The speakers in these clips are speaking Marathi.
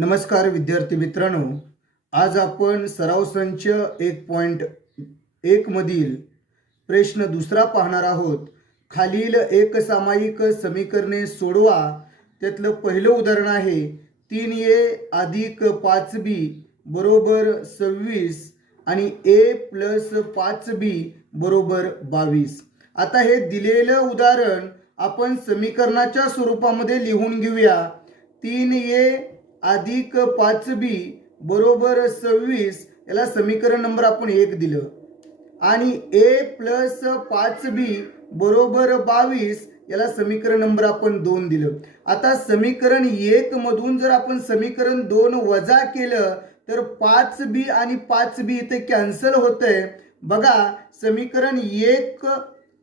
नमस्कार विद्यार्थी मित्रांनो आज आपण सराव संच एक पॉईंट एक मधील प्रश्न दुसरा पाहणार आहोत. खालील एक सामायिक समीकरणे सोडवा. त्यातलं पहिलं उदाहरण आहे तीन ए अधिक पाच बी बरोबर सव्वीस आणि ए प्लस पाच बी बरोबर बावीस. आता हे दिलेलं उदाहरण आपण समीकरणाच्या स्वरूपामध्ये लिहून घेऊया. तीन ए अधिक पाच बी बरोबर सव्वीस याला समीकरण नंबर आपण एक दिलं. आणि ए प्लस पाच बी बरोबर बावीस याला समीकरण नंबर आपण दोन दिलं. आता समीकरण एक मधून जर आपण समीकरण दोन वजा केलं तर पाच बी आणि पाच बी इथे कॅन्सल होतंय. बघा समीकरण एक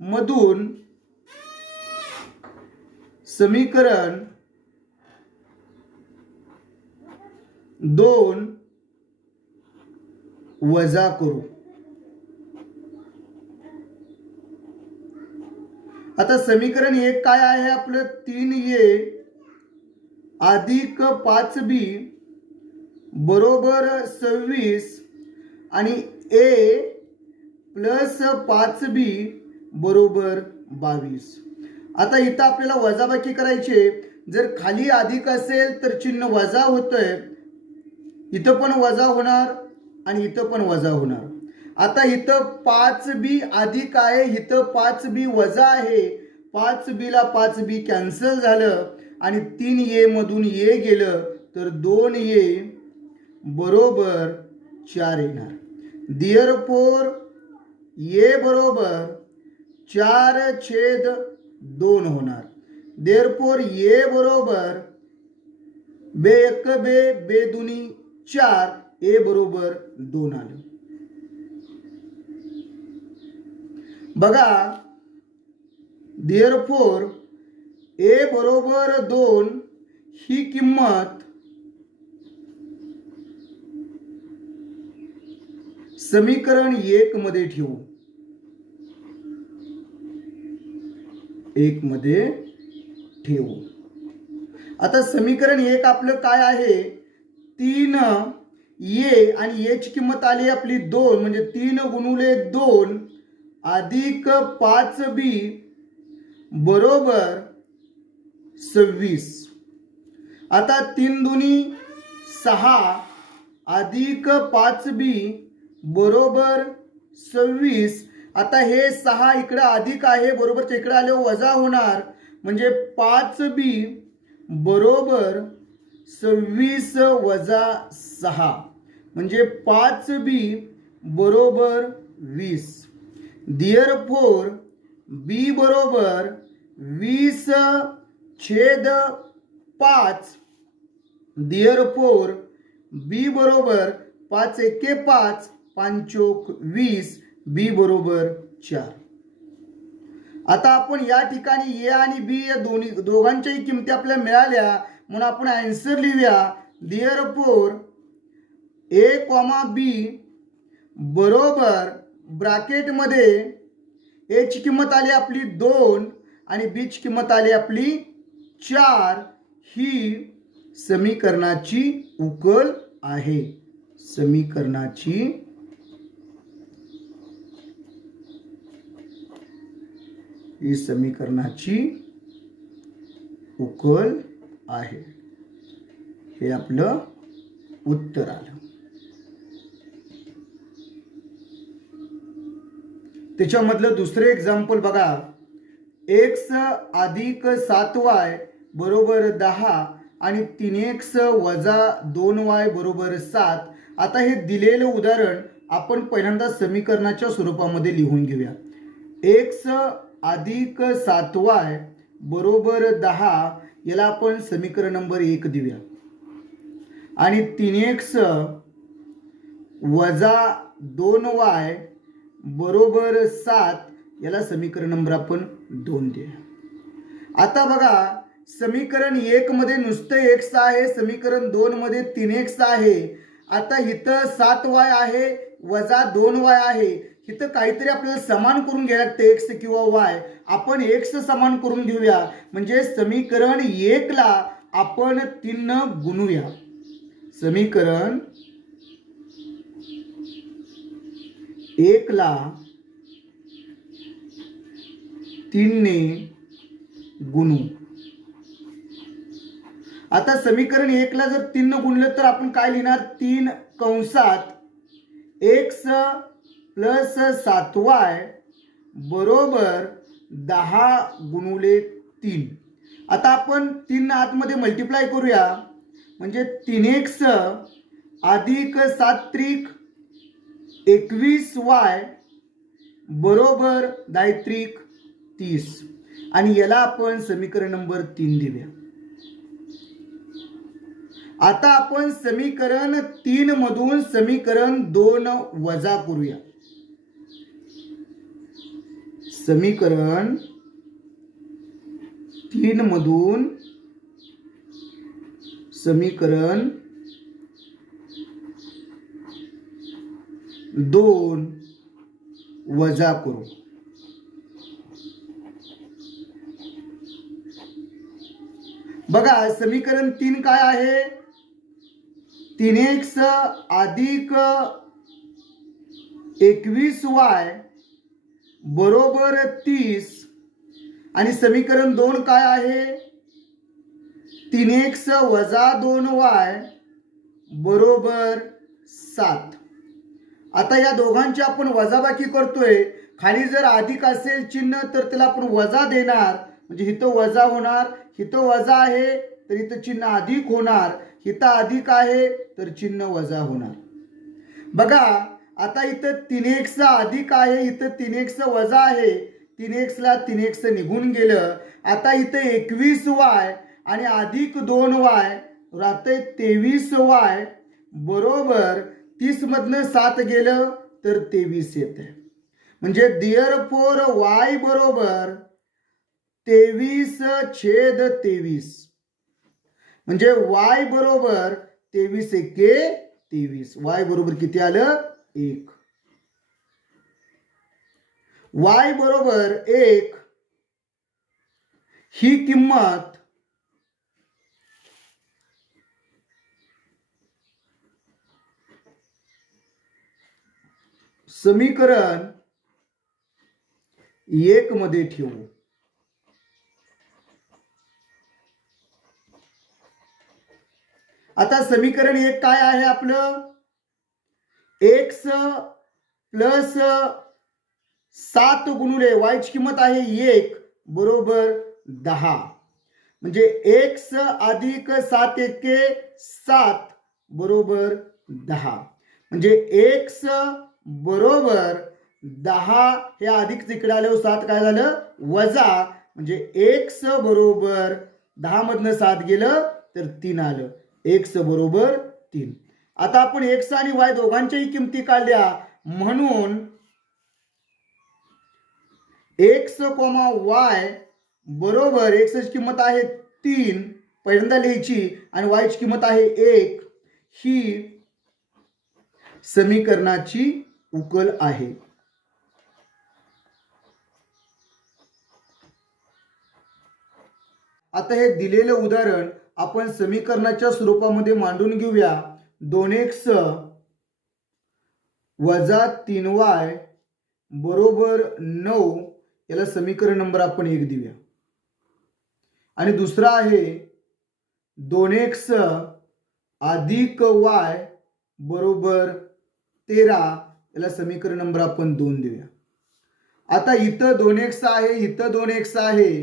मधून समीकरण दोन वजा करू. आता समीकरण एक काय आहे आपलं? तीन ए अधिक पाच बी बरोबर सव्वीस आणि ए प्लस पाच बी बरोबर बावीस. आता इथं आपल्याला वजाबाकी करायची जर खाली अधिक असेल तर चिन्ह वजा होतंय. इथं पण वजा होणार आणि इथं पण वजा होणार. आता इथं पाच बी अधिक आहे इथं पाच बी वजा आहे. पाच बीला पाच बी कॅन्सल झालं आणि तीन ए मधून ए गेलं तर दोन ए बरोबर चार येणार. दिअर फोर ए बरोबर चार छेद दोन होणार. देअर फोर ए बरोबर बे एक बे बे दुनी चार ए बरोबर दोन आलं. बघा देअर फोर ए बरोबर दोन ही किंमत समीकरण एक मध्ये ठेवू. एक मध्ये ठेवू. आता समीकरण एक आपलं काय आहे? तीन ये आणि येची किंमत आली आपली दोन म्हणजे तीन गुणुले दोन अधिक पाच बी बरोबर सव्वीस. आता तीन दुनी सहा अधिक पाच बी बरोबर सव्वीस. आता हे सहा इकडं अधिक आहे बरोबर इकडं आले वजा होणार. म्हणजे पाच बी बरोबर सव्वीस वजा सहा. म्हणजे पाच बी बरोबर वीस. दिअर फोर बी बरोबर वीस छेद पाच. दिअर फोर बी बरोबर पाच एके पाच पांचोक वीस बी बरोबर चार. आता आपण या ठिकाणी ए आणि बी या दोन्ही दोघांच्याही किमती आपल्याला मिळाल्या. म्हणून आपण आन्सर लिहूया. दिअर फोर ए कॉमा बी बरोबर ब्रॅकेटमध्ये एची किंमत आली आपली दोन आणि बीची किंमत आली आपली चार. ही समीकरणाची उकल आहे. समीकरणाची ही समीकरणाची उकल आहे. हे आपलं उत्तर आलं. त्याच्यामधलं दुसरं एक्झाम्पल बघा. एक्स अधिक सात वाय बरोबर दहा आणि तीन एक्स वजा दोन वाय बरोबर सात. आता हे दिलेलं उदाहरण आपण पहिल्यांदा समीकरणाच्या स्वरूपामध्ये लिहून घेऊया. एक्स अधिक सात वाय बरोबर दहा याला आपण समीकरण नंबर एक देऊया. आणि तीन एक्स वजा दोन वाय बरोबर सात याला समीकरण नंबर आपण दोन देऊया. आता बघा समीकरण एक मध्ये नुसतं एक्स आहे समीकरण दोन मध्ये तीन एक्स आहे. आता इथं सात वाय आहे वजा दोन वाय आहे. इथं काहीतरी आपल्याला समान करून घ्यायला लागतं एक्स किंवा वाय आपण एक्स समान करून घेऊया. म्हणजे समीकरण एकला आपण तीन गुणूया. समीकरण एकला तीनने गुणू. आता समीकरण एकला जर तीन गुणलं तर आपण काय लिहिणार? तीन कंसात एक्स प्लस सात वाय बरोबर दहा गुणुले तीन. आता आपण तीन आतमध्ये मल्टिप्लाय करूया. म्हणजे तीन एक्स अधिक सात त्रिक एकवीस वाय बरोबर दायत्रिक तीस. आणि याला आपण समीकरण नंबर तीन देऊया. आता आपण समीकरण तीन मधून समीकरण दोन वजा करूया. समीकरण तीन मधून समीकरण दोन वजा करू. बघा समीकरण तीन काय आहे? तीन एक्स अधिक एकवीस वाय बरोबर तीस. आणि समीकरण दोन काय आहे? तीन एक्स वजा दोन वाय बरोबर सात. आता या दोघांची आपण वजाबाकी करतोय. खाली जर अधिक असेल चिन्ह तर त्याला आपण वजा देणार. म्हणजे इथं वजा होणार. हिथं वजा आहे तर इथं चिन्ह अधिक होणार. हिथं अधिक आहे तर चिन्ह वजा होणार. बघा आता इथं तीन एक्स अधिक आहे इथं तीन एक्स वजा आहे. तीन एक्सला तीन एक्स निघून गेलं. आता इथं एकवीस वाय आणि अधिक दोन वाय राहते तेवीस वाय. बरोबर तीस मधनं सात गेलं तर तेवीस येते म्हणजे दिअर फोर वाय बरोबर तेवीस छेद तेवीस. म्हणजे वाय बरोबर तेवीस एके तेवीस. वाय बरोबर किती आलं? एक. वाय बरोबर एक. ही किंमत समीकरण एक मध्ये ठेवू. आता समीकरण एक काय आहे आपलं? एक्स प्लस सात गुणुले वायची किंमत आहे एक बरोबर दहा. म्हणजे एक्स अधिक सात एके सात बरोबर दहा. म्हणजे एक्स बरोबर दहा हे अधिक तिकडे आलं सात काय झालं? वजा. म्हणजे एक्स बरोबर दहा मधनं सात गेलं तर तीन आलं. एक्स बरोबर तीन. आता आपण एक्स आणि वाय दोघांच्याही किमती काढल्या. म्हणून एक्स कोमा वाय बरोबर एक्सची किंमत आहे तीन पहिल्यांदा लिहायची. आणि वायची किंमत आहे एक. ही समीकरणाची उकल आहे. आता हे दिलेलं उदाहरण आपण समीकरणाच्या स्वरूपामध्ये मांडून घेऊया. दोन एक्स वजा तीन वाय बरोबर नऊ याला समीकरण नंबर आपण एक देऊया. आणि दुसरा आहे दोन एक्स अधिक वाय बरोबर तेरा याला समीकरण नंबर आपण दोन देऊया. आता इथं दोन एक्स आहे इथं दोन एक्स आहे.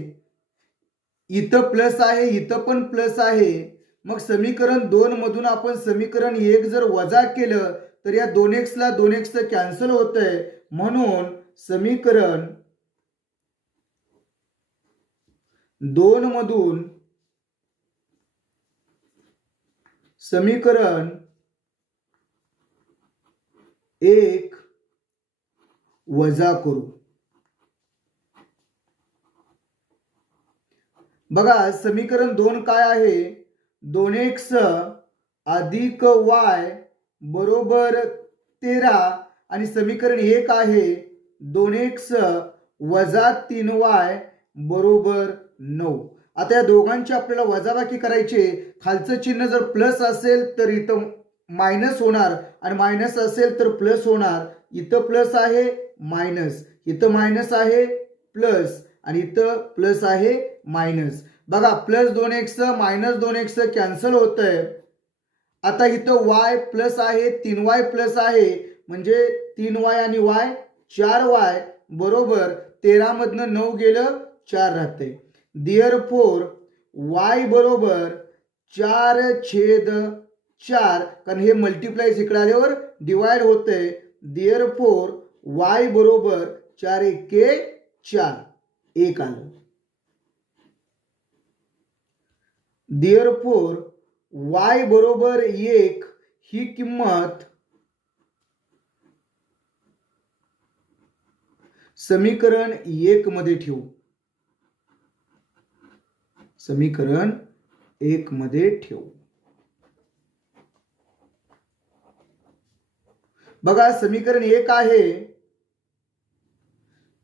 इथं प्लस आहे इथं पण प्लस आहे. मग समीकरण दोन मधून आपण समीकरण एक जर वजा केलं तर या दोन एक्सला दोन एक्स कॅन्सल होत आहे म्हणून समीकरण दोन मधून समीकरण एक वजा करू. बघा समीकरण दोन काय आहे? दोन एक्स अधिक वाय बरोबर तेरा आणि समीकरण एक आहे. दोन एक्स वजा तीन वाय बरोबर नऊ. आता या दोघांची आपल्याला वजाबाकी करायची खालचं चिन्ह जर प्लस असेल तर इथं मायनस होणार आणि मायनस असेल तर प्लस होणार. इथं प्लस आहे मायनस. इथं मायनस आहे प्लस. आणि इथं प्लस आहे मायनस. बघा प्लस दोन एक्स मायनस दोन एक्स कॅन्सल होत आहे आता इथं वाय प्लस आहे तीन वाय प्लस आहे. म्हणजे तीन वाय आणि वाय चार वाय बरोबर तेरामधनं नऊ गेलं चार राहते. दिअर फोर वाय बरोबर चार छेद चार कारण हे मल्टिप्लाय इकडे आल्यावर डिवाइड होतंय. दिअर फोर वाय बरोबर चार एके चार. एक आलं. देअरफोर वाय बरोबर एक ही किंमत समीकरण एक मध्ये ठेवू. समीकरण एक मध्ये ठेवू. बघा समीकरण एक आहे.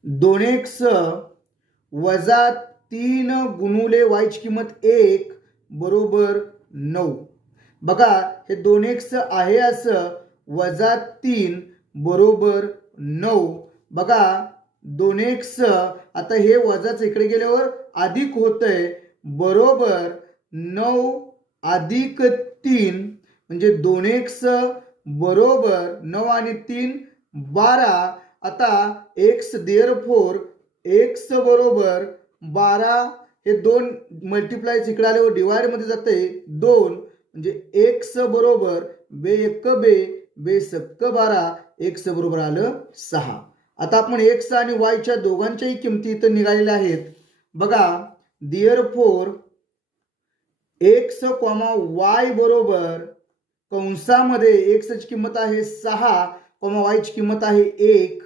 दोन एक्स वजा तीन गुणुले वायची किंमत एक. बरोबर नऊ. बघा हे दोन एक्स आहे असं वजा तीन बरोबर नऊ. बघा दोन एक्स आता हे वजाच इकडे गेल्यावर अधिक होतंय. बरोबर नऊ अधिक तीन म्हणजे दोन एक्स बरोबर नऊ आणि तीन बारा. आता एक्स देअर फोर एक्स बरोबर बारा हे दोन मल्टिप्लाय इकडे आल्यावर डिवायडमध्ये जाते दोन म्हणजे एक्स बरोबर बे एक बे बे सक्क बारा एक्स बरोबर आलं सहा. आता आपण एक्स आणि वायच्या दोघांच्याही किमती इथं निघालेल्या आहेत. बघा दिअर फोर एक्स कॉमा वाय बरोबर कंसामध्ये एक्सची किंमत आहे सहा कॉमा वायची किंमत आहे एक.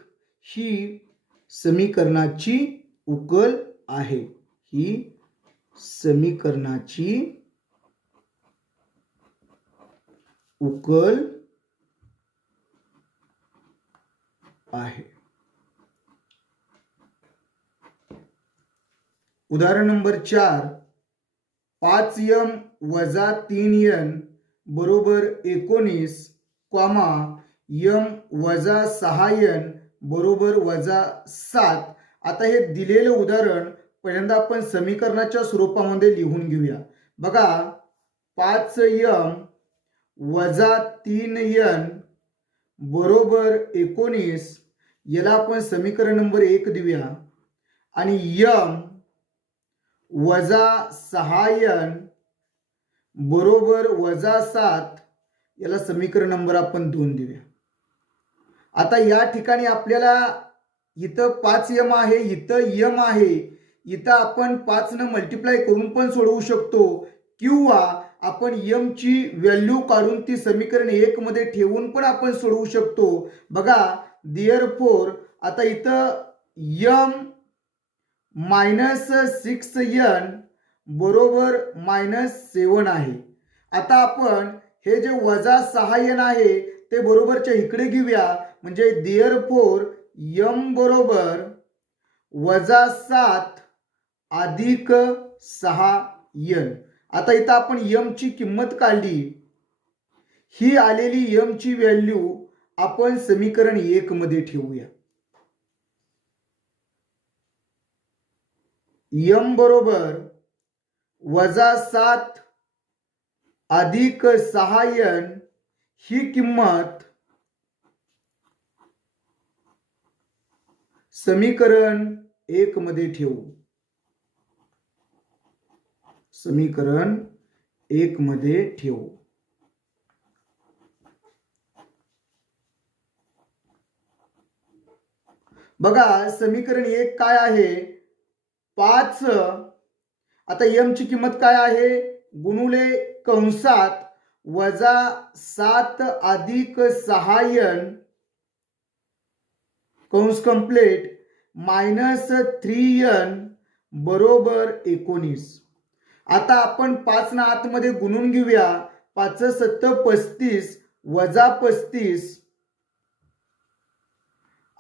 ही समीकरणाची उकल आहे. ही समीकरणाची उकल आहे. उदाहरण नंबर चार. पाच यम वजा तीन यन बरोबर एकोणीस क्वामा यम वजा सहा यन बरोबर वजा सात. आता हे दिलेलं उदाहरण पहिल्यांदा आपण समीकरणाच्या स्वरूपामध्ये लिहून घेऊया. बघा पाच यम वजा तीन यन बरोबर एकोणीस याला आपण समीकरण नंबर एक देऊया. आणि यम वजा सहा यन बरोबर वजा सात याला समीकरण नंबर आपण दोन देऊया. आता या ठिकाणी आपल्याला इथं पाच यम आहे इथं यम आहे. इथं आपण पाचनं मल्टिप्लाय करून पण सोडवू शकतो. किंवा आपण यम ची व्हॅल्यू काढून ती समीकरण एक मध्ये ठेवून पण आपण सोडवू शकतो. बघा दिअर फोर आता इथं यम मायनस सिक्स यन बरोबर मायनस सेवन आहे. आता आपण हे जे वजा सहा यन आहे ते बरोबरच्या इकडे घेऊया. म्हणजे दिअर फोर यम बरोबर वजा सात अधिक सहा यन. आता इथं आपण यम ची किंमत काढली. ही आलेली यम ची व्हॅल्यू आपण समीकरण एक मध्ये ठेवूया. यम बरोबर वजा सात अधिक सहा यन ही किंमत समीकरण एक मध्ये ठेवू. समीकरण एक मध्ये ठेवू. बघा समीकरण एक काय आहे? पाच. आता यम ची किंमत काय आहे? गुणुले कंसात वजा सात अधिक सहाय्यन कंस कंप्लेट मायनस थ्री यन बरोबर एकोणीस. आता आपण पाच ना आतमध्ये गुणून घेऊया. पाच सत्त पस्तीस वजा पस्तीस.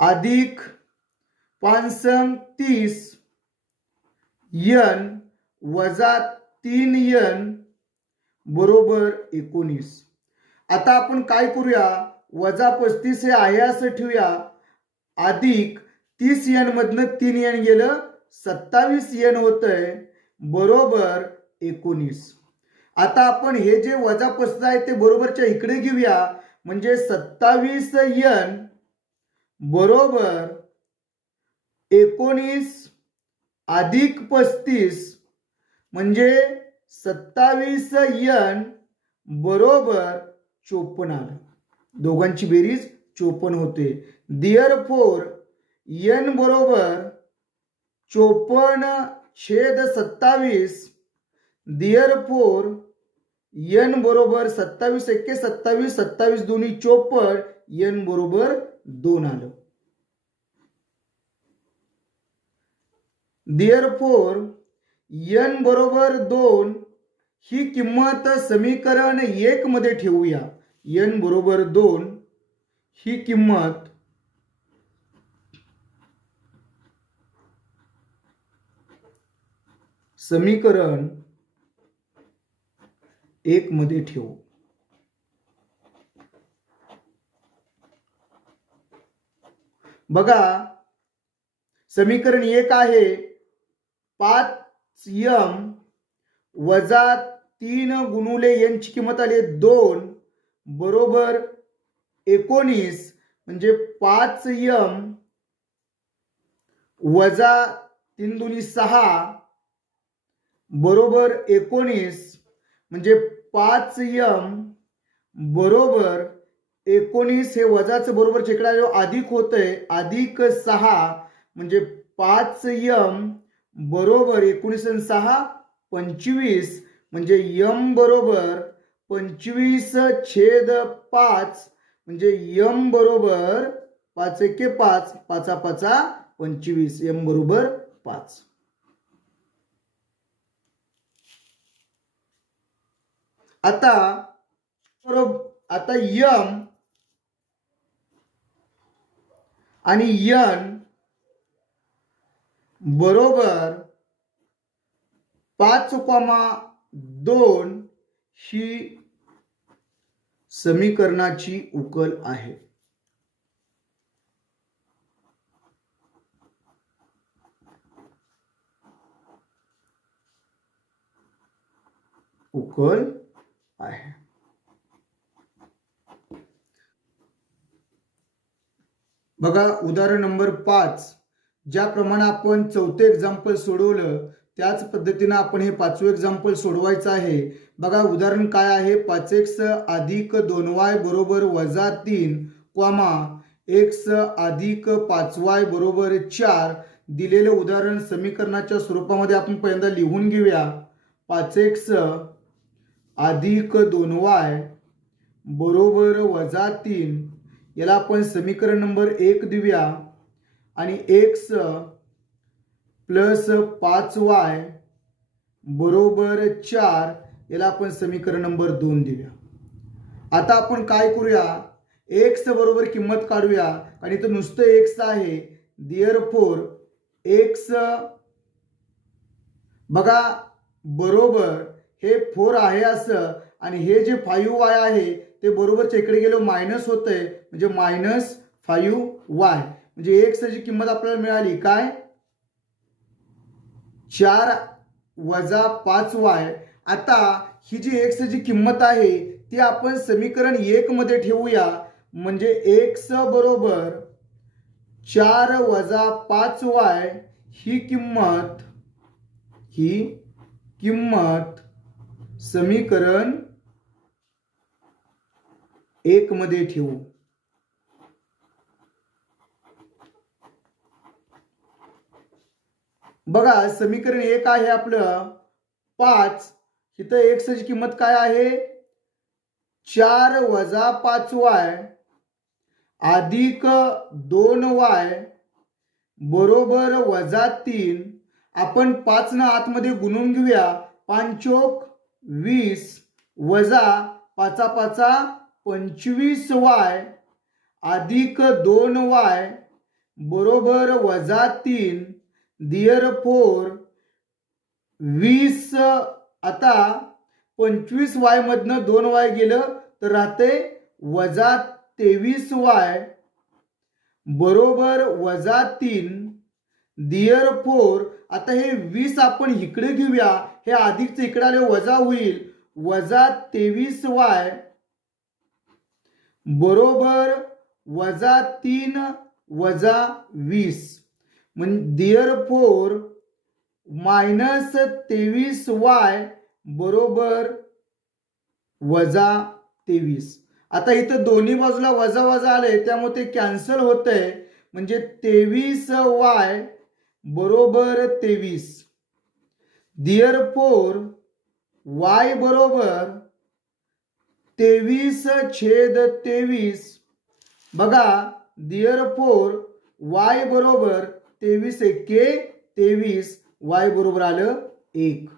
अधिक पाचसम तीस. यन वजा तीन यन बरोबर एकोणीस. आता आपण काय करूया? वजा पस्तीस हे आहे असं ठेवूया. अधिक तीस यन मधनं तीन यन गेलं सत्तावीस यन होतंय. बरोबर एकोणीस. आता आपण हे जे वजा पस्तीस आहे ते बरोबरच्या इकडे घेऊया. म्हणजे सत्तावीस यन बरोबर एकोणीस अधिक पस्तीस. म्हणजे सत्तावीस यन बरोबर चोपन्न आलं. दोघांची बेरीज चोपन्न होते. दिअर फोर यन बरोबर चोपन्न छेद सत्तावीस दिअर फोर यन बरोबर सत्तावीस एक्के सत्तावीस सत्तावीस दोन्ही चोपट यन बरोबर दोन आलं. दिअर फोर यन बरोबर दोन ही किंमत समीकरण एक मध्ये ठेवूया. यन बरोबर दोन ही किंमत समीकरण एक मध्ये ठेवू. बघा समीकरण एक आहे पाच यम वजा तीन गुणुले यांची किंमत आली आहे दोन बरोबर एकोणीस म्हणजे पाच यम वजा तीन दुनी सहा बरोबर एकोणीस म्हणजे पाच यम बरोबर एकोणीस हे वजाचं बरोबर चेकडा जो अधिक होतंय अधिक सहा म्हणजे पाच यम बरोबर एकोणीस आणि सहा पंचवीस म्हणजे यम बरोबर पंचवीस छेद पाच म्हणजे यम बरोबर पाच एके पाच पाचा पाचा पंचवीस यम बरोबर पाच. आता बरोबर आता यम आणि यन बरोबर पाच कॉमा दोन ही समीकरणाची उकल आहे. उकल आहे. बघा उदाहरण नंबर पाच. ज्याप्रमाणे आपण चौथे एक्झाम्पल सोडवलं त्याच पद्धतीनं आपण हे पाचवं एक्झाम्पल सोडवायचं आहे. बघा उदाहरण काय आहे? पाच एक्स अधिक दोन वाय बरोबर वजा तीन क्वामा एक्स अधिक पाच वाय बरोबर चार. दिलेलं उदाहरण समीकरणाच्या स्वरूपामध्ये आपण पहिल्यांदा लिहून घेऊया. पाच एक्स अधिक दोन वाय बरोबर वजा तीन. याला आपण समीकरण नंबर एक देऊया. आणि एक्स प्लस पाच वाय बरोबर चार. याला आपण समीकरण नंबर दोन देऊया. आता आपण काय करूया? एक्स बरोबर किंमत काढूया. आणि इथं नुसतं एक्स आहे. दिअर फोर एक्स बघा बरोबर हे फोर आहे असं आणि हे जे फाईव्ह वाय आहे ते बरोबरच्या इकडे गेलो मायनस होतंय म्हणजे मायनस फाईव्ह वाय. म्हणजे एक्सची किंमत आपल्याला मिळाली काय? चार वजा पाच वाय. आता ही जी एक्सची किंमत आहे ती आपण समीकरण एक मध्ये ठेवूया. म्हणजे एक्स बरोबर चार वजा पाच वाय ही किंमत ही किंमत समीकरण एक मध्ये ठेवू. बघा समीकरण एक आहे आपलं. पाच. इथं एक्सची किंमत काय आहे? चार वजा पाच वाय अधिक दोन वाय बरोबर वजा तीन. आपण पाच न आतमध्ये गुणून घेऊया. पांचोक वीस वजा पाचा पाचा पंचवीस वाय अधिक दोन वाय बरोबर वजा तीन दिअर फोर वीस आता पंचवीस वायमधनं दोन वाय गेलं तर राहते वजा तेवीस वाय बरोबर वजा तीन. दियर फोर आता हे वीस आपण इकडे घेऊया. हे अधिकचं इकडे आले वजा होईल. वजा तेवीस वाय बरोबर वजा तीन वजा वीस. म्हणजे फोर मायनस तेवीस वाय बरोबर वजा तेवीस. आता इथं दोन्ही बाजूला वजा वजा आले त्यामुळे ते कॅन्सल होत आहे म्हणजे तेवीस वाय बरोबर तेवीस. दिअर फोर वाय बरोबर तेवीस छेद तेवीस. बघा दिअर फोर वाय बरोबर तेवीस एके तेवीस. वाय बरोबर आलं एक.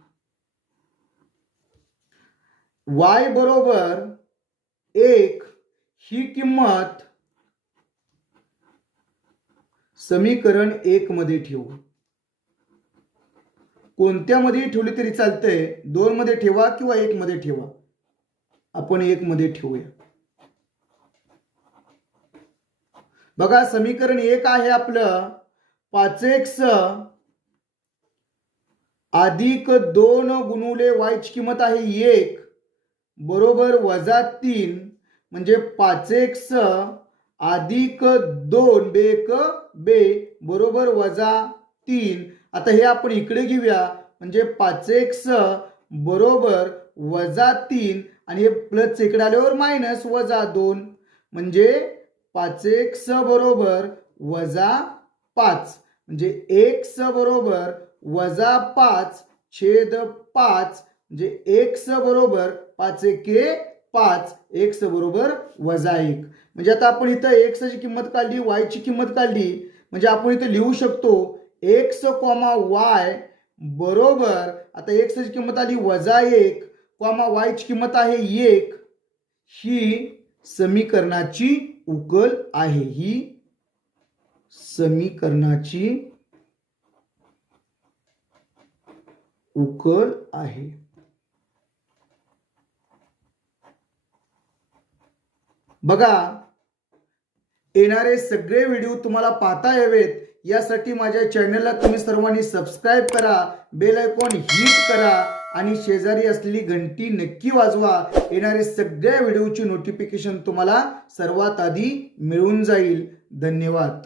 वाय बरोबर एक ही किंमत समीकरण एक मध्ये ठेवू. कोणत्यामध्ये ठेवली तरी चालतंय. दोन मध्ये ठेवा किंवा एक मध्ये ठेवा. आपण एक मध्ये ठेवूया. बघा समीकरण एक आहे आपलं. पाच एक्स अधिक दोन गुणुले वायची किंमत आहे एक. बरोबर वजा तीन. म्हणजे पाच एक्स अधिक दोन बे एक बे. बरोबर वजा तीन. आता हे आपण इकडे घेऊया. म्हणजे पाच एक्स बरोबर वजा तीन आणि हे प्लस इकडे आल्यावर मायनस वजा दोन. म्हणजे पाच एक्स बरोबर वजा पाच. म्हणजे एक्स बरोबर वजा पाच छेद पाच. म्हणजे एक्स बरोबर पाच एके पाच. एक्स बरोबर वजा एक. म्हणजे आता आपण इथं एक्सची किंमत काढली वायची किंमत काढली. म्हणजे आपण इथं लिहू शकतो एक्स कॉमा वाय बरोबर आता एक्सची किंमत आली वजा एक कॉमा वायची किंमत आहे एक. ही समीकरणाची उकल आहे. ही समीकरणाची उकल आहे. बघा येणारे सगळे व्हिडिओ तुम्हाला पाहता यावेत. यासाठी माझ्या चॅनलला तुम्ही सर्वांनी सबस्क्राईब करा बेल आयकॉन हिट करा आणि शेजारी असलेली घंटी नक्की वाजवा. येणारे सगळ्या व्हिडिओची नोटिफिकेशन तुम्हाला सर्वात आधी मिळून जाईल. धन्यवाद.